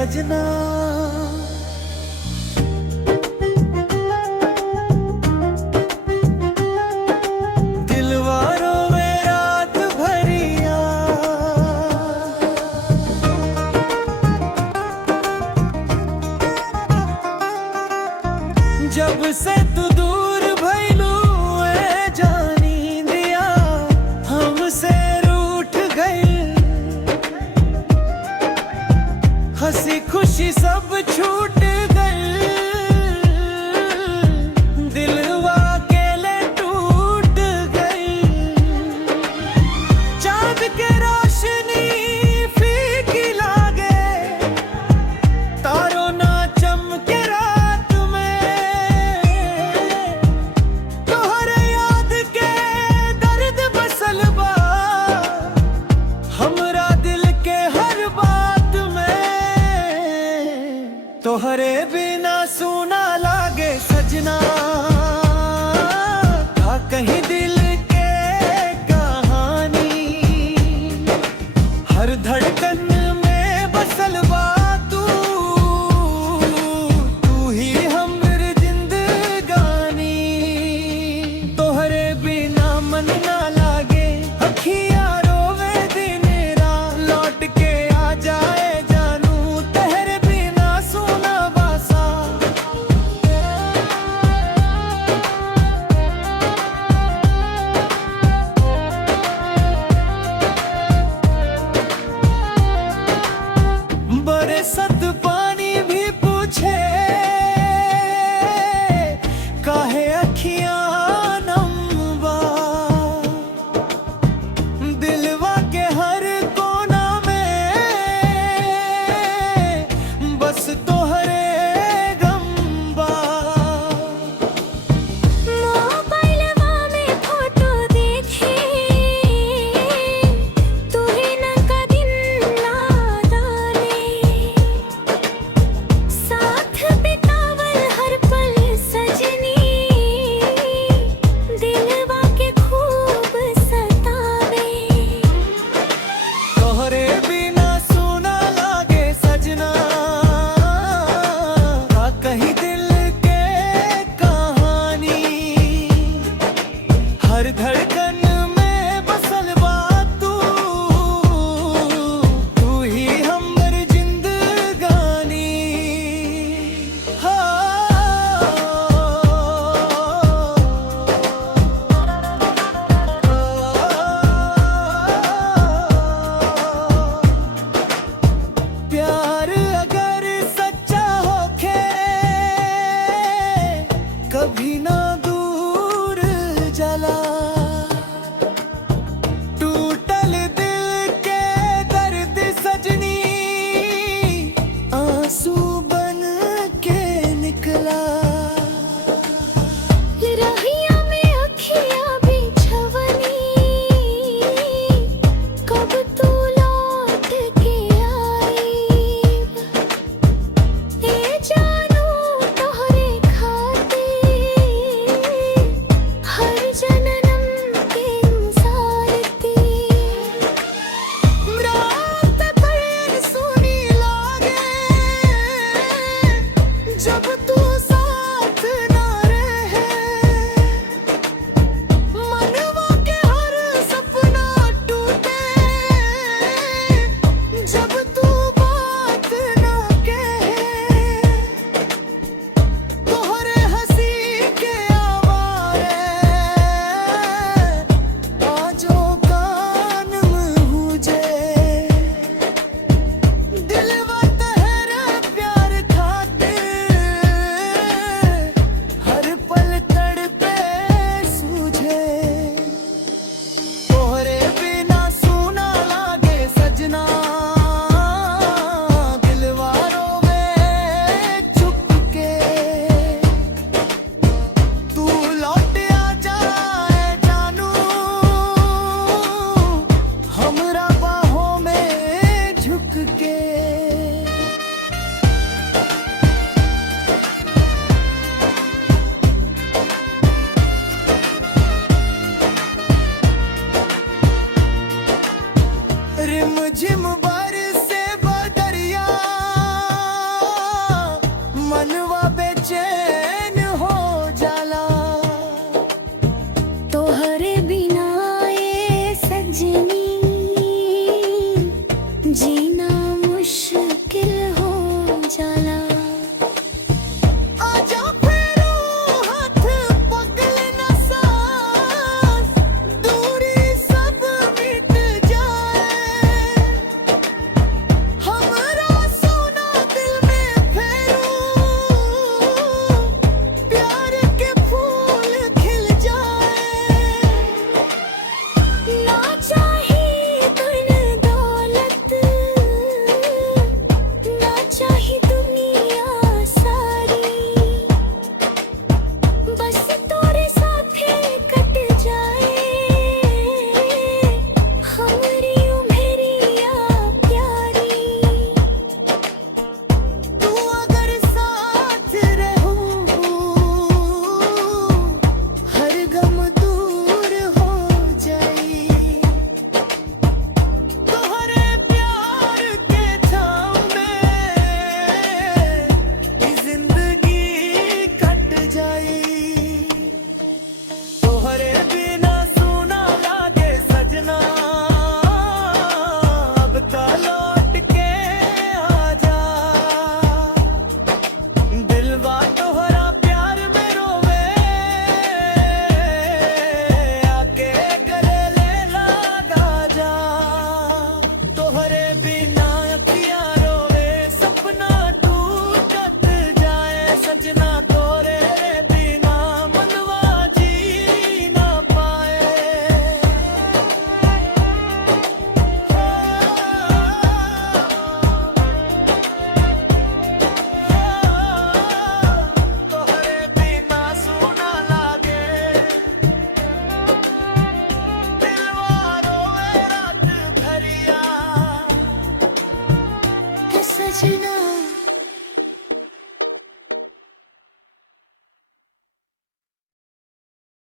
सजना। दिलवारों में रात भरिया, जब से तू दूर भइलू ए जानी दिया, हमसे रूठ गई। हंसी खुशी सब छूट गई, दिलवा अकेले टूट गई। चांद के रोशनी फीकी लागे, तारों ना चमके रात में। तोहरे याद के दर्द बसल बा हमरा दिल के हर बात में। तोहरे बिना सुना लागे सजना, था कहीं दिल के कहानी। हर धड़कन में बसल बा तू, तू ही हमर जिंदगानी। तोहरे बिना मन ना लागे, अखियां रोवे दिन रात। लौट के आ जाए जानू, तेरे बिना सोना बासा। बरसत पानी भी पूछे, काहे अखियां नम बा। दिलवा के हर कोना में बस तोहरे गम बा। मोबाइलवा में फोटो देखी, तू ही न कदिन ना डाले। साथ बितावल हर पल सजनी, दिलवा के खूब सतावे। तोहरे बिना सुना लागे सजना, था कहीं दिल के कहानी। हर धड़कन में बसल बा तू, तू ही हमर जिंदगानी। प्यार अगर सच्चा होखे, कभी ना दूर जला। टूटल दिल के दर्द सजनी, आंसू बन के निकला। रहिया में अखियां बिछवनी, कब तू लौट के आईब। ए जानू तोहरे खातिर, हर जन्म के इंसारती। रात भर सुनी लागे, जब